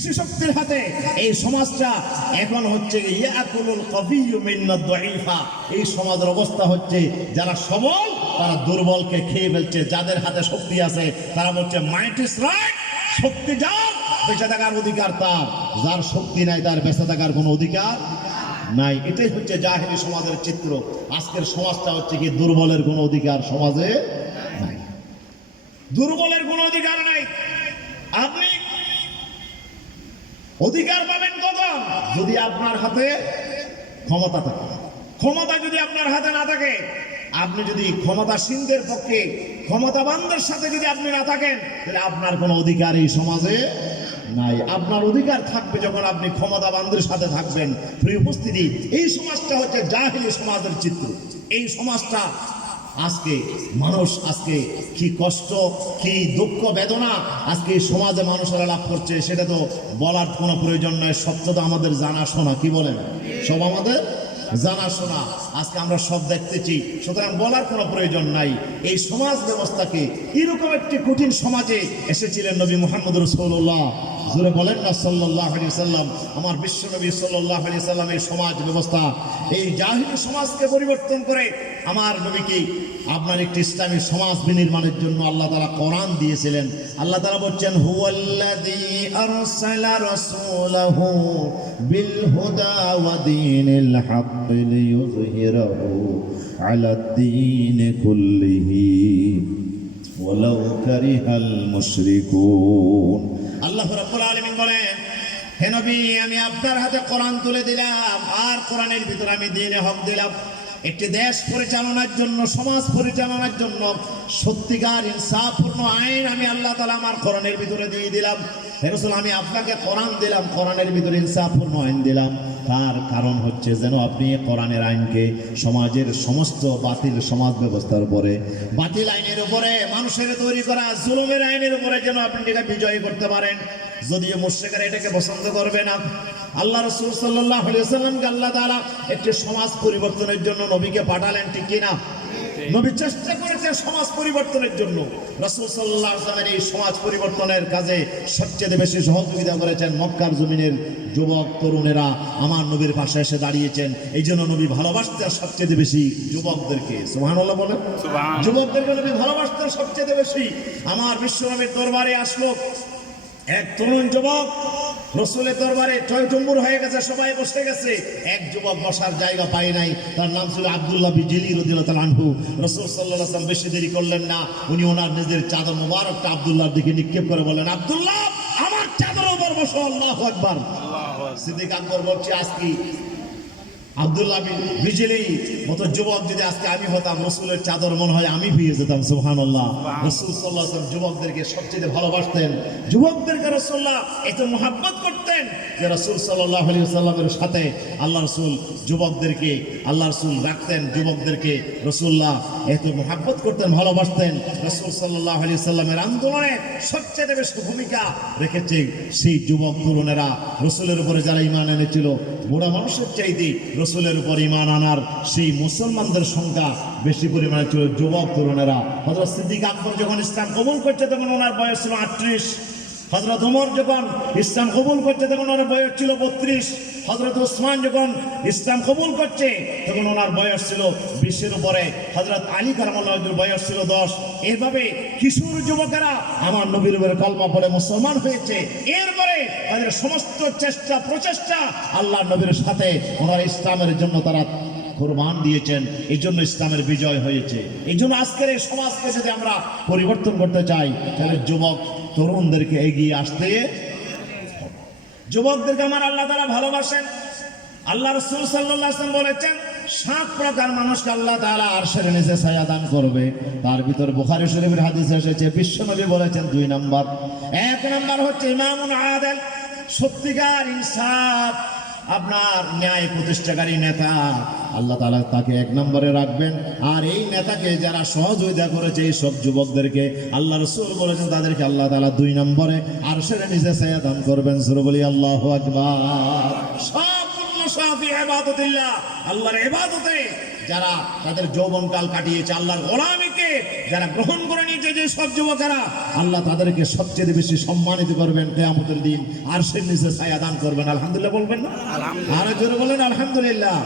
বেশি শক্তির হাতে এই সমাজটা এখন হচ্ছে ইয়াকুলুল কাবিয়্যু মিনাদ দাঈফা। এই সমাজের অবস্থা হচ্ছে যারা সবল তারা দুর্বলকে খেয়ে ফেলছে, যাদের হাতে শক্তি আছে তারা বলছে মাইট ইজ রাইট, শক্তি যার বেঁচে থাকার অধিকার তার, যার শক্তি নাই তার বেঁচে থাকার কোনো অধিকার নাই। এটাই হচ্ছে জাহেলি সমাজের চিত্র। আজকের সমাজটা হচ্ছে কি দুর্বলের কোনো অধিকার সমাজে নাই, দুর্বলের কোনো অধিকার নাই। আপনি অধিকার পাবেন কখন? যদি আপনার হাতে ক্ষমতা থাকে। ক্ষমতা যদি আপনার হাতে না থাকে, আপনি যদি ক্ষমতাসীনদের পক্ষে ক্ষমতাবানদের সাথে যদি আপনি না থাকেন, তাহলে আপনার কোনো অধিকার এই সমাজে নাই। আপনার অধিকার থাকবে যখন আপনি ক্ষমতাবানদের সাথে থাকবেন। প্রিয় উপস্থিতি, এই সমাজটা হচ্ছে জাহেলি সমাজের চিত্র। এই সমাজটা আজকে মানুষ আজকে কি কষ্ট, কি দুঃখ বেদনা আজকে এই সমাজে মানুষেরা লাভ করছে, সেটা তো বলার কোনো প্রয়োজন নয়। সব তো আমাদের জানাশোনা, কি বলেন, সব আমাদের জানাশোনা। আজকে আমরা সব দেখতেছি, সুতরাং বলার কোনো প্রয়োজন নাই। এই সমাজ ব্যবস্থাকে এরকম একটি কঠিন সমাজে এসেছিলেন নবী মুহাম্মদ রাসূলুল্লাহ, জোরে বলেন না সাল্লাল্লাহু আলাইহি সাল্লাম। আমার বিশ্ব নবী সাল্লাল্লাহু আলাইহি সাল্লাম এই সমাজ ব্যবস্থা, এই জাহিলি সমাজকে পরিবর্তন করে আমার নবীকে আপনার একটি ইসলামী সমাজ বিনির্মাণের জন্য আল্লাহ তাআলা কোরআন দিয়েছিলেন। আল্লাহ তাআলা বলছেন হুয়াল্লাযী আরসালা রাসূলাহু বিল হুদা ওয়া দীনিল হক লিইয়ুযহিরাহু আলাদ দীনি কুল্লিহি ওয়ালাউ কারিহাল মুশরিকুন। আল্লাহ রাব্বুল আলামিন বলেন, হে নবী, আমি আপনার হাতে কোরআন তুলে দিলাম, আর কোরআনের ভিতরে আমি দ্বীনে হক দিলাম। একটি দেশ পরিচালনার জন্য, সমাজ পরিচালনার জন্য সত্যিকার ইনসাফপূর্ণ আইন আমি আল্লাহ তাআলা আমার কোরআনের ভিতরে দিয়ে দিলাম। হে রাসূল, আমি আপনাকে কোরআন দিলাম, কোরআনের ভিতরে ইনসাফপূর্ণ আইন দিলাম। তার কারণ হচ্ছে যেন আপনি কোরআনের আইনকে সমাজের সমস্ত বাতিল সমাজ ব্যবস্থার উপরে, বাতিল আইনের উপরে, মানুষের তৈরি করা জুলুমের আইনের উপরে যেন আপনি এটাকে বিজয় করতে পারেন। যদিও মুশরিকরা এটাকে পছন্দ করবে না। আল্লাহ রাসূল সাল্লাল্লাহু আলাইহি ওয়াসাল্লামকে আল্লাহ তাআলা একটি সমাজ পরিবর্তনের জন্য নবীকে পাঠালেন, ঠিক কি না? নবী চেষ্টা করেছেন সমাজ পরিবর্তনের জন্য। রাসূল সাল্লাল্লাহু আলাইহি ওয়াসাল্লামের এই সমাজ পরিবর্তনের কাজে সবচেয়ে বেশি সহযোগিতা করেছেন মক্কার জমিনের যুবক তরুণেরা আমার নবীর পাশে এসে দাঁড়িয়েছেন। এই জন্য নবী ভালোবাসতেন সবচেয়ে বেশি যুবকদেরকে। সুবহানাল্লাহ বলেন। যুবকদেরকে নবী ভালোবাসতেন সবচেয়ে বেশি। আমার বিশ্বনবীর দরবারে আসলো এক তরুণ যুবক, রাসূলের দরবারে টয়টম্বুর হয়ে গেছে, সবাই বসে গেছে, এক যুবক বসার জায়গা পায় নাই। তার নাম ছিল আব্দুল্লাহ বিন জিলি রাদিয়াল্লাহু তাআলা আনহু। রাসূল সাল্লাল্লাহু আলাইহি ওয়াসাল্লাম বেশি দেরি করলেন না, উনি ওনার নিজের চাদর মোবারকটা আব্দুল্লাহর দিকে নিক্ষেপ করে বলেন, আব্দুল্লাহ, আমার চাদরের উপর বসো। আল্লাহু আকবার। সিদ্দিক আকবর বলছে, আজকে আব্দুল্লাহ বিন বিজলি মতো যুবক যদি আজকে আমি হতাম, রাসূলের চাদর মনে হয় আমি পেয়ে যেতাম। সুবহানাল্লাহ। রাসূল সাল্লাল্লাহু আলাইহি ওয়াসাল্লাম যুবকদেরকে সবচেয়ে ভালোবাসতেন, যুবকদেরকে রাসূলুল্লাহ এত মহব্বত করতেন যে রাসূল সাল্লাল্লাহু আলাইহি ওয়াসাল্লামের সাথে আল্লাহ রাসূল যুবকদেরকে, আল্লাহ রাসূল রাখতেন যুবকদেরকে, রাসূলুল্লাহ এত মহব্বত করতেন, ভালোবাসতেন। রাসূল সাল্লাল্লাহু আলাইহি ওয়াসাল্লামের আন্দোলনে সবচেয়ে বেশি ভূমিকা রেখেছে সেই যুবক তরুণেরা। রাসূলের উপরে যারা ঈমান এনেছিল, বুড়া মানুষের চাইতে রাসূলের উপর ঈমান আনার সেই মুসলমানদের সংখ্যা বেশি পরিমাণে ছিল যুবক তরুণেরা। হযরত সিদ্দিক আকবর যখন ইসলাম কবুল করছে তখন ওনার বয়স ছিল 38। হযরত ওমর যখন ইসলাম কবুল করছে তখন ওনার বয়স ছিল 32। হযরত ওসমান যখন ইসলাম কবুল করছে তখন ওনার বয়স ছিল 20-এর উপরে। হযরত আলী কারামাল্লাহু ওয়াজহুর বয়স ছিল 10। এভাবে কিশোর যুবকেরা আমার নবীর উপরে কলমা পড়ে মুসলমান হয়েছে। এরপরে তাদের সমস্ত চেষ্টা প্রচেষ্টা আল্লাহর নবীর সাথে ওনার ইসলামের জন্য তারা কোরবান দিয়েছেন। এই জন্য ইসলামের বিজয় হয়েছে। এই জন্য আজকের এই সমাজকে যদি আমরা পরিবর্তন করতে চাই, তাহলে যুবক তরুণদেরকে এগিয়ে আসতে, যুবকদেরকে আমার আল্লাহ তাআলা ভালোবাসেন। আল্লাহ রাসূল সাল্লাল্লাহু আলাইহি ওয়াসাল্লাম বলেছেন 7 প্রকার মানুষকে আল্লাহ তাআলা আরশের নিচে ছায়া দান করবে। তার ভিতর বুখারী শরীফের হাদিসে এসেছে, বিশ্বনবী বলেছেন 2 নাম্বার। 1 নাম্বার হচ্ছে ইমামুন আদিল, সত্যিকার ইনসাফ, আপনার ন্যায় প্রতিষ্ঠাকারী নেতা। আল্লাহ তাআলা তাকে 1 নম্বরে রাখবেন। আর এই নেতাকে যারা সহযোগিতা করেছে এই সব যুবকদেরকে আল্লাহ রাসূল বলেছেন তাদেরকে আল্লাহ তাআলা 2 নম্বরে আরশের নিচে ছায়া দান করবেন। সূরা বলি আল্লাহু আকবার। সম্পূর্ণ সাফি ইবাদতিল্লাহ, আল্লাহর ইবাদতে যারা তাদের যৌবনকাল কাটিয়েছে, আল্লাহর গোলামীকে যারা গ্রহণ করে নিয়েছে, যে সব যুবকেরা, আল্লাহ তাদেরকে সবচেয়ে বেশি সম্মানিত করবেন কিয়ামতের দিন, আর সে নিচে ছায়া দান করবেন। আলহামদুলিল্লাহ বলবেন না? আর জোরে বলেন আলহামদুলিল্লাহ।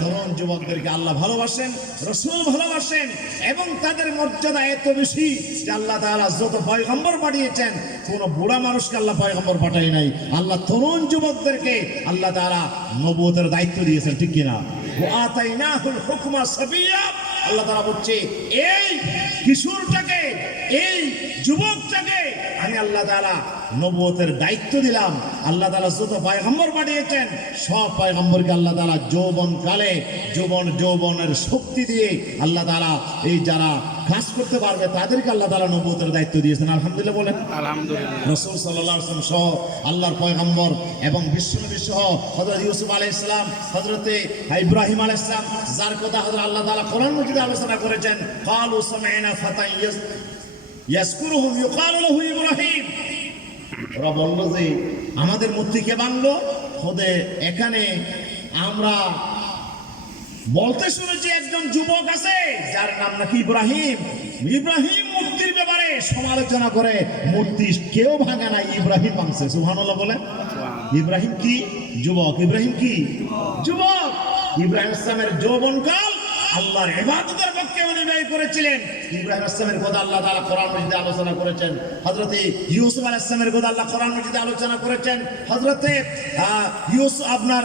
তরুণ যুবকদেরকে আল্লাহ ভালোবাসেন, রাসূল ভালোবাসেন, এবং তাদের মর্যাদা এত বেশি যে আল্লাহ তাআলা যত পয়গম্বর পাঠিয়েছেন, কোন বুড়া মানুষকে আল্লাহ পয়গম্বর পাঠায় নাই। আল্লাহ তরুণ যুবকদেরকে আল্লাহ তাআলা নবুয়তের দায়িত্ব দিয়েছেন, ঠিক কিনা? ওয়া আতাইনাহুল হুকমা সাবিয়্যা। আল্লাহ তাআলা বলছে, এই কিশোরটাকে, এই যুবকটাকে আমি আল্লাহ তাআলা নবুয়তের দায়িত্ব দিলাম। আল্লাহ তাআলা যত পয়গম্বর পাঠিয়েছেন, সব পয়গম্বরকে আল্লাহ তাআলা যৌবনকালে যৌবনের শক্তি দিয়ে আল্লাহ তাআলা এই যারা কাজ করতে পারবে তাদেরকে আল্লাহ তাআলা নবুয়তের দায়িত্ব দিয়েছেন। আলহামদুলিল্লাহ বলেন। আলহামদুলিল্লাহ। রাসূল সাল্লাল্লাহু আলাইহি ওয়াসাল্লাম সহ আল্লাহর পয়গম্বর এবং বিশ্বনবী সহ হযরত ইউসুফ আলাইহিস সালাম, হযরত ইব্রাহিম আলাইহিস সালাম, যার কথা হযরত আল্লাহ তাআলা কোরআন মাজিদে আলোচনা করেছেন, ক্বালু সামি'না ফাতান ইয়াজকুরুহুম ইউকালু লাহু ইব্রাহিম। ওরা বলল যে আমাদের মূর্তি কে ভাঙলো? খোদে এখানে আমরা বলতে শুনেছি একজন যুবক আছে যার নাম নাকি ইব্রাহিম। ইব্রাহিম মূর্তির ব্যাপারে সমালোচনা করে, মূর্তি কেউ ভাঙে না, ইব্রাহিম ভাঙছে। সুবহানাল্লাহ বলে। ইব্রাহিম কি যুবক? ইব্রাহিম কি যুবক? ইব্রাহিম ইসলামের যৌবনকাল আল্লাহর ইবাদতের পক্ষে উনি ব্যয় করেছিলেন। ইব্রাহিম ইসলামের কথা আল্লাহ তাআলা কোরআন মাজিদে আলোচনা করেছেন। হযরত ইউসুফ আলাইহিস সালামের কথা আল্লাহ কোরআন মাজিদে আলোচনা করেছেন। হযরত ইউসুফ আপনার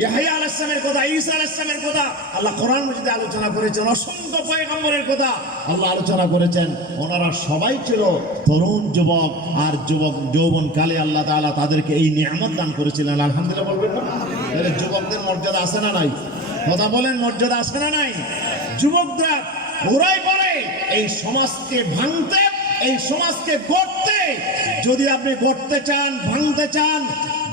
ইয়াহইয়া আলাইহিস সালামের কথা, ঈসা আলাইহিস সালামের কথা আল্লাহ কোরআন মাজিদে আলোচনা করেছেন। অসংখ্য পয়গম্বরের কথা আল্লাহ আলোচনা করেছেন। ওনারা সবাই ছিল তরুণ যুবক, আর যৌবনকালে আল্লাহ তাআলা তাদেরকে এই নিয়ামত দান করেছিলেন। আলহামদুলিল্লাহ বলবেন না? তাহলে যুবকদের মর্যাদা আছে না নাই? কথা বলেন, মর্যাদা আছে না নাই? যুবকরা ওরাই পারে এই সমাজকে ভাঙতে, এই সমাজকে গড়তে। যদি আপনি গড়তে চান, ভাঙতে চান,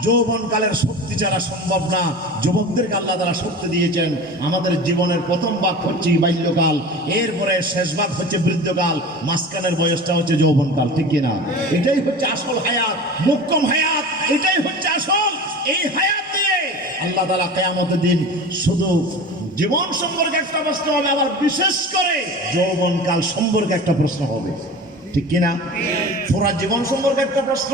যৌবনকালের শক্তি ছাড়া সম্ভব না। যুবকদেরকে আল্লাহ তাআলা শক্তি দিয়েছেন। আমাদের জীবনের প্রথম ভাগ হচ্ছে বাল্যকাল, এরপরে শেষ ভাগ হচ্ছে বৃদ্ধকাল, মাঝখানের বয়সটা হচ্ছে যৌবনকাল, ঠিক কিনা? এটাই হচ্ছে আসল হায়াত, মুক্কম হায়াত, এটাই হচ্ছে আসল। এই হায়াত দিয়ে আল্লাহ তাআলা কিয়ামতের দিন শুধু জীবন সম্পর্কে একটা প্রশ্ন হবে, আবার বিশেষ করে যৌবনকাল সম্পর্কে একটা প্রশ্ন হবে, ঠিক কিনা? পুরা জীবন সম্পর্কে একটা প্রশ্ন,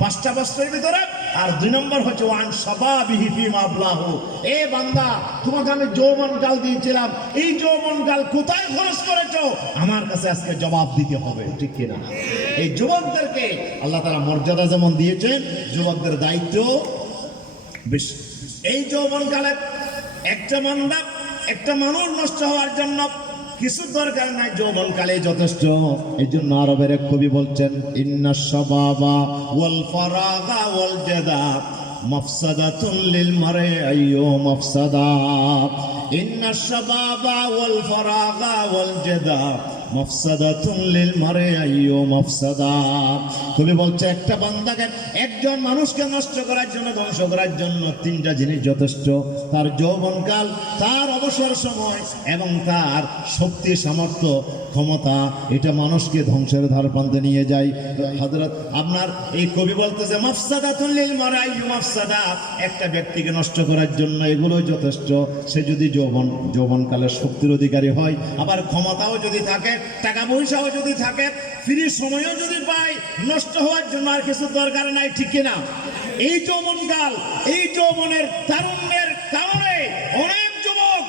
5টা প্রশ্নের ভিতরে। আর 2 নম্বর হচ্ছে ওয়ান শাবাবিহি ফিমা আবলাহু। এ বান্দা, তোমাকে আমি যৌবনকাল দিয়েছিলাম, এই যৌবনকাল কোথায় খরচ করেছো? আমার কাছে আজকে জবাব দিতে হবে, ঠিক কিনা? এই যুবকদেরকে আল্লাহ তাআলা মর্যাদা যেমন দিয়েছেন, যুবকদের দায়িত্ব বেশি। এই যৌবনকালে একটা বান্দা, একটা মানুষ নষ্ট হওয়ার জন্য কিছু দরকার নাই, যৌবনকালে যথেষ্ট। এই জন্য আরবের এক কবি বলছেন, ইন্নাশ শাবাবা ওয়াল ফারাগা ওয়াল জাদা মাফসাদাতুন লিল মারই আইয়ু মাফসাদা। ইন্নাশ শাবাবা ওয়াল ফারাগা ওয়াল জাদা মাফসাদাতুন লিল মারই আইয়ু মাফসাদা। কবি বলছে একটা বান্দাকে, একজন মানুষকে নষ্ট করার জন্য, ধ্বংস করার জন্য 3টা জিনিস যথেষ্ট। তার যৌবনকাল, তার অবসর সময়, এবং তার শক্তি, সামর্থ্য, ক্ষমতা। এটা মানুষকে ধ্বংসের ধার প্রান্তে নিয়ে যায়। হযরত আপনার এই কবি বলতেছে মাফসাদাতুন লিল মারই আইয়ু মাফসাদা। একটা ব্যক্তিকে নষ্ট করার জন্য এগুলোই যথেষ্ট। সে যদি যৌবনকালের শক্তির অধিকারী হয়, আবার ক্ষমতাও যদি থাকে, টাকা পয়সাও যদি থাকে, ফ্রি সময়ও যদি পায়, নষ্ট হওয়ার জন্য আর কিছু দরকার নাই, ঠিক কিনা? এই যৌবনকাল, এই যৌবনের তারুণ্যের কারণে অনেক যুবক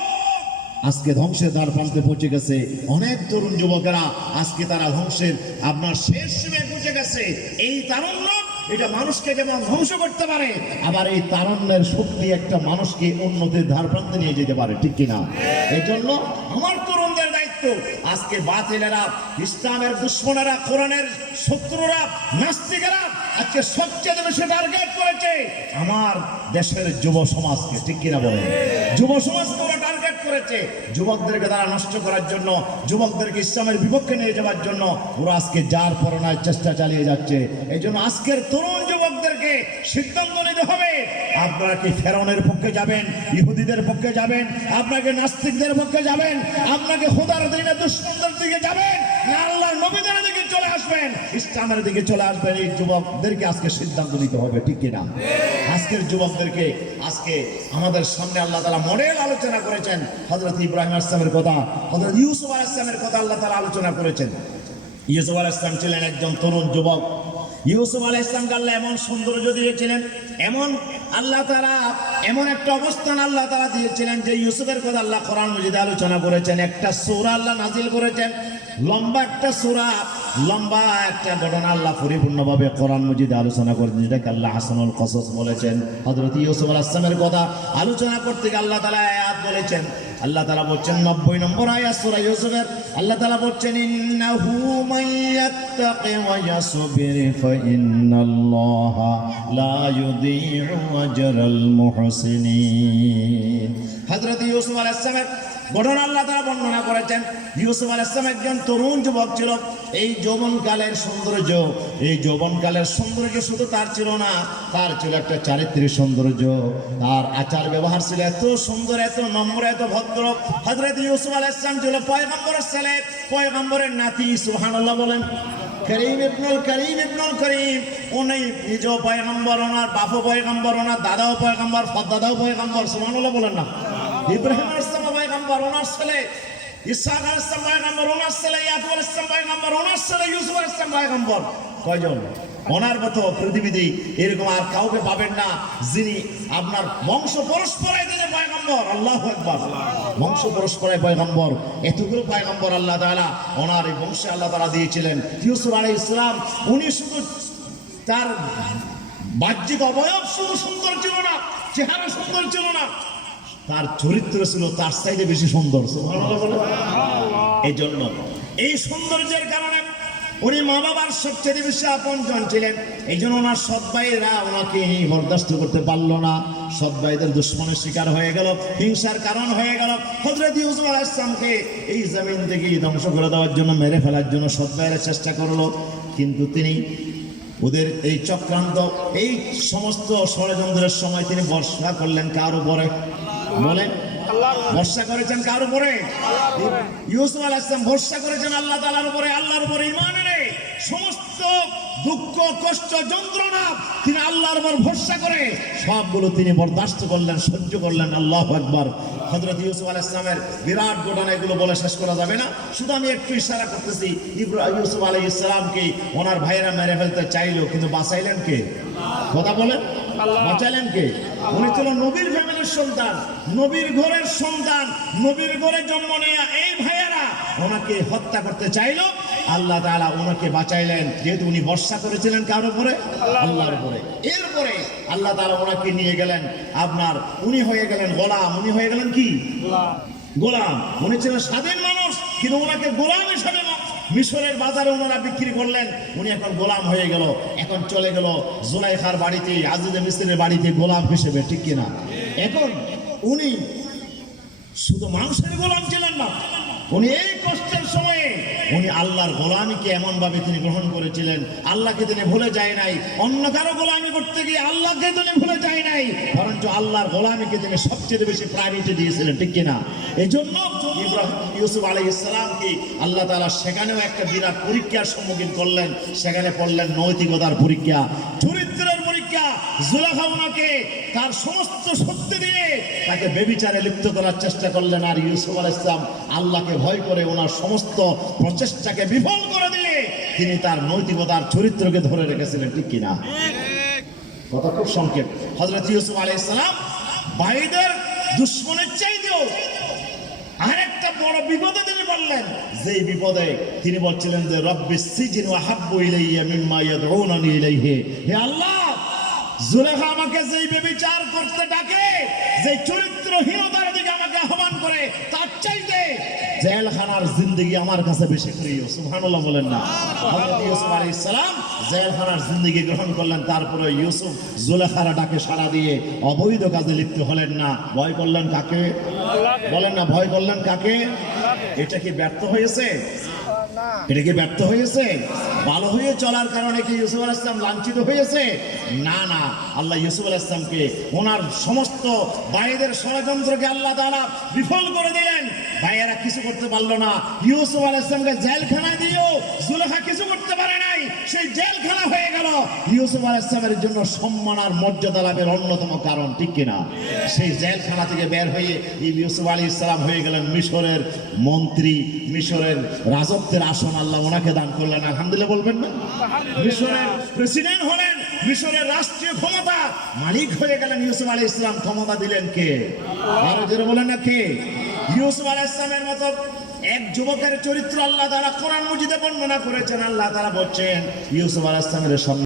আজকে ধ্বংসের দ্বার প্রান্তে পৌঁছে গেছে। অনেক তরুণ যুবকেরা আজকে তারা ধ্বংসের আপনার শেষ সীমায় পৌঁছে গেছে। এই তারুণ্য, এটা মানুষকে যেমন ধ্বংস করতে পারে, আবার এই তারুণ্যের শক্তি একটা মানুষকে উন্নতির ধার প্রান্তে নিয়ে যেতে পারে, ঠিক কিনা? এই জন্য আমার তরুণদের দায়িত্ব, আজকে বাতিলেরা, ইসলামের দুশ্মনেরা, কোরআনের শত্রুরা, নাস্তিকেরা আজকে সবচেয়ে বেশি টার্গেট করেছে আমার দেশের যুব সমাজকে, ঠিক কিনা বলেন? যুব সমাজকে ওরা টার্গেট করেছে। যুবকদেরকে তারা নষ্ট করার জন্য, যুবকদেরকে ইসলামের বিপক্ষে নিয়ে যাওয়ার জন্য ওরা আজকে যার পরনায় চেষ্টা চালিয়ে যাচ্ছে। এই জন্য আজকের তরুণ যুবকদেরকে সিদ্ধান্ত নিতে হবে, আপনারা কি ফেরাউনের পক্ষে যাবেন, ইহুদিদের পক্ষে যাবেন, আপনাকে নাস্তিকদের পক্ষে যাবেন, আপনাকে খোদার দিনের দুশমনদের দিকে যাবেন, না আল্লাহর নবীদের দিকে চলে আসবেন, ইসলামের দিকে চলে আসবেন? এই যুবকদেরকে আজকে সিদ্ধান্ত নিতে হবে, ঠিক কিনা? আজকের যুবকদেরকে আজকে আমাদের সামনে আল্লাহ তাআলা মডেল আলোচনা করেছেন। হযরত ইব্রাহিম আলাইহিস সালামের কথা, হযরত ইউসুফ আলাইহিস সালামের কথা আল্লাহ তাআলা আলোচনা করেছেন। ইউসুফ আলাইহিস সালাম ছিলেন একজন তরুণ যুবক। ইউসুফ আলাইহিস সালামকে আল্লাহ এমন সৌন্দর্য দিয়েছিলেন, এমন আল্লাহ তাআলা এমন একটা অবস্থান আল্লাহ তাআলা দিয়েছিলেন যে ইউসুফের কথা আল্লাহ কোরআন মাজিদে আলোচনা করেছেন। একটা সূরা আল্লাহ নাজিল করেছেন, লম্বা একটা সূরা, লম্বা একটা ঘটনা আল্লাহ পরিপূর্ণভাবে কোরআন মাজিদে আলোচনা করেছেন, যেটাকে আল্লাহ হাসানুল কসস বলেছেন। হযরত ইউসুফ আলাইহিস সালামের কথা আলোচনা করতে গিয়ে আল্লাহ তাআলা আয়াত বলেছেন। আল্লাহ তাআলা বলছেন 90 নম্বর আয়াত সূরা ইউসুফের, আল্লাহ তাআলা বলছেন ইন্নাহু মাইয়াত্তাকি ওয়া ইয়াসবির ফাইন্নাল্লাহা লা ইউযীউ আজরাল মুহসিনিন। হযরত ইউসুফ আলাইহিস সালামের ঘটনা আল্লাহ তাআলা বর্ণনা করেছেন। ইউসুফ আলাইহিস সালাম একজন তরুণ যুবক ছিল। এই যৌবনকালের সৌন্দর্য, এই যৌবনকালের সৌন্দর্য শুধু তার ছিল না, তার ছিল একটা চারিত্রিক সৌন্দর্য। তার আচার ব্যবহার ছিল এত সুন্দর, এত নম্র, এত ভদ্র। হযরত ইউসুফ আলাইহিস সালাম ছিল পয়গম্বরের ছেলে, পয়গম্বরের নাতি। সুবহানাল্লাহ বলেন। করিম ইবনুল করিম, ইবনুল করিম, উনি নিজেও পয়গম্বর, ওনার বাপও পয়গম্বর, ওনার দাদাও পয়গম্বর, দাদাও পয়গম্বর। সুবহানাল্লাহ বলেন না। ইব্রাহিম আলাইহিস সালাম পয়গম্বর, ওনার ছেলে ইসহাক আলাইহিস সালাম পয়গম্বর, ওনার ছেলে ইয়াকুব আলাইহিস সালাম পয়গম্বর, ওনার ছেলে ইউসুফ আলাইহিস সালাম পয়গম্বর। কয়জন? ওনার মতো পৃথিবীতে এরকম আর কাউকে পাবেন না যিনি আপনার বংশ পরস্পরায় তিনি পয়গম্বর। আল্লাহু আকবার। বংশ পরস্পরায় পয়গম্বর, এতগুলো পয়গম্বর আল্লাহ তাআলা ওনার এই বংশে আল্লাহ তাআলা দিয়েছিলেন। ইউসুফ আলাইহিস সালাম উনি শুধু তার বাহ্যিক অবয়ব শুধু সুন্দর ছিল না, চেহারা সুন্দর ছিল না, তার চরিত্র ছিল তার চাইতে বেশি সুন্দর। সুবহানাল্লাহ বলে। এই জন্য এই সৌন্দর্যের কারণে উনি মা বাবার সবচেয়ে বেশি আপনজন ছিলেন। এই জন্য ওনার সৎ ভাইয়েরা ওনাকে বরদাস্ত করতে পারলো না। সৎ ভাইদের দুশ্মনের শিকার হয়ে গেল, হিংসার কারণ হয়ে গেল। হযরত ইউসুফ আলাইহিস সালামকে এই জমিন থেকে ধ্বংস করে দেওয়ার জন্য, মেরে ফেলার জন্য সৎ ভাইয়েরা চেষ্টা করলো, কিন্তু তিনি ওদের এই চক্রান্ত, এই সমস্ত ষড়যন্ত্রের সময় তিনি ভরসা করলেন কার উপরে? বলেন। ভরসা করেছেন কার উপরে? ইউসুফ আলাইহিস সালাম ভরসা করেছেন আল্লাহ তাআলার উপরে। আল্লাহর উপরে ঈমান এনে সমস্ত দুঃখ, কষ্ট, যন্ত্রণা তিনি আল্লাহর উপর ভরসা করে সবগুলো তিনি বরদাস্ত করলেন, সহ্য করলেন। আল্লাহু আকবার। হযরত ইউসুফ আলাইহিস সালামের বিরাট ঘটনা, এগুলো বলে শেষ করা যাবে না। শুধু আমি একটু ইশারা করতেছি। ইউসুফ আলাইহিস সালামকে ওনার ভাইয়েরা মেরে ফেলতে চাইলো, কিন্তু বাঁচাইলেন কে? কথা বলেন। বাঁচাইলেন কে? উনি ছিল নবীর ফ্যামিলির সন্তান, নবীর ঘরের সন্তান, নবীর ঘরে জন্ম নেয়া এই ভাইয়েরা ওনাকে হত্যা করতে চাইলো। আল্লাহ তাআলা ওনাকে বাঁচাইলেন, যেহেতু উনি ভরসা করেছিলেন কার উপরে? আল্লাহর উপরে। এরপরে আল্লাহ তাআলা ওনাকে নিয়ে গেলেন আপনার, উনি হয়ে গেলেন গোলাম। উনি হয়ে গেলেন কি? গোলাম। উনি ছিলেন স্বাধীন মানুষ, কিন্তু ওনাকে গোলাম হিসেবে মিশরের বাজারে ওনারা বিক্রি করলেন। উনি এখন গোলাম হয়ে গেল, এখন চলে গেল জুলাইখার বাড়িতে, আজিজে মিসরের বাড়িতে গোলাম হিসেবে, ঠিক কিনা? এখন উনি শুধু মানুষের গোলাম ছিলেন না, উনি এই কষ্টের সময়ে উনি আল্লাহর গোলামিকে এমন ভাবে তিনি গ্রহণ করেছিলেন, আল্লাহকে তিনি ভুলে যায় নাই। অন্য কারো গোলামি করতে গিয়ে আল্লাহকে তিনি ভুলে যায় নাই, বরঞ্চ আল্লাহর গোলামিকে তিনি সবচেয়ে বেশি প্রায়োরিটি দিয়েছিলেন, ঠিক কিনা? এই জন্য ইউসুফ আলাইহিস সালামকে আল্লাহ তাআলা সেখানেও একটা বিরাট পরীক্ষার সম্মুখীন করলেন। সেখানে পড়লেন নৈতিকতার পরীক্ষা, চরিত্রের পরীক্ষা। জুলাইখা ওনাকে তার সমস্ত শক্তি দিয়ে তাকে ব্যভিচারে লিপ্ত করার চেষ্টা করলেন, আর ইউসুফ আলাইহিস সালাম আল্লাহকে ভয় করে ওনার সমস্ত প্রচেষ্টাকে বিফল করে দিয়ে তিনি তার নৈতিকতার চরিত্রকে ধরে রেখেছিলেন, ঠিক কিনা? কথা খুব সংক্ষেপ। হযরত ইউসুফ আলাইহিস সালাম ভাইদের দুশ্মনের চাইতেও আরেকটা বড় বিপদে তিনি বললেন, যেই বিপদে তিনি বলছিলেন যে রব্বিস সিজনু আহাব্বু ইলাইয়া মিম্মা ইয়াদউনানি ইলাইহি। হে আল্লাহ, জুলেখা আমাকে যেই ব্যভিচার করতে ডাকে, যেই চরিত্রহীনতার দিকে আমাকে আহ্বান করে, তার চাইতে জেলখানার জিন্দেগি আমার কাছে বেশি প্রিয়। সুবহানাল্লাহ বলেন না। হযরত ইউসুফ আলাইহিস সালাম জেলখানার জিন্দেগি গ্রহণ করলেন। তারপরে ইউসুফ জুলেখার ডাকে সাড়া দিয়ে অবৈধ কাজে লিপ্ত হলেন না। ভয় করলেন কাকে? বলেন না, ভয় করলেন কাকে? এটা কি ব্যর্থ হয়েছে? এটা কি ব্যর্থ হয়েছে? ভালো হয়ে চলার কারণে কি ইউসুফ আলাইহিস সালাম লাঞ্ছিত হয়েছে? না না, আল্লাহ ইউসুফ আলাইহিস সালামকে ওনার সমস্ত ভাইদের ষড়যন্ত্রকে আল্লাহ তাআলা বিফল করে দিলেন। ভাইয়েরা কিছু করতে পারলো না। ইউসুফ আলাইহিস সালামকে জেলখানায় দিয়েও জুলেখা কিছু করতে পারে নাই। সেই জেলখানা হয়ে গেল ইউসুফ আলাইহিস সালামের জন্য সম্মান আর মর্যাদা লাভের অন্যতম কারণ, ঠিক কিনা? সেই জেলখানা থেকে বের হয়ে ইউসুফ আলাইহিস সালাম হয়ে গেলেন মিশরের মন্ত্রী, মিশরের রাজত্বের আসন আল্লাহ ওনাকে দান করলেন। আলহামদুলিল্লাহ বলবেন না? মিশরের প্রেসিডেন্ট হলেন, মিশরের রাষ্ট্রীয় ক্ষমতা মালিক হয়ে গেলেন ইউসুফ আলাইহিস সালাম। ক্ষমতা দিলেন কে? আরো জোরে বলেন না কে? ইউসুফ আলাইহিস সালামের মতো এক যুবকের চরিত্র আল্লাহ তাআলা কোরআন মাজিদে বর্ণনা করেছেন। আল্লাহ তাআলা বলছেন ইউসুফ আলাইহিস সালামের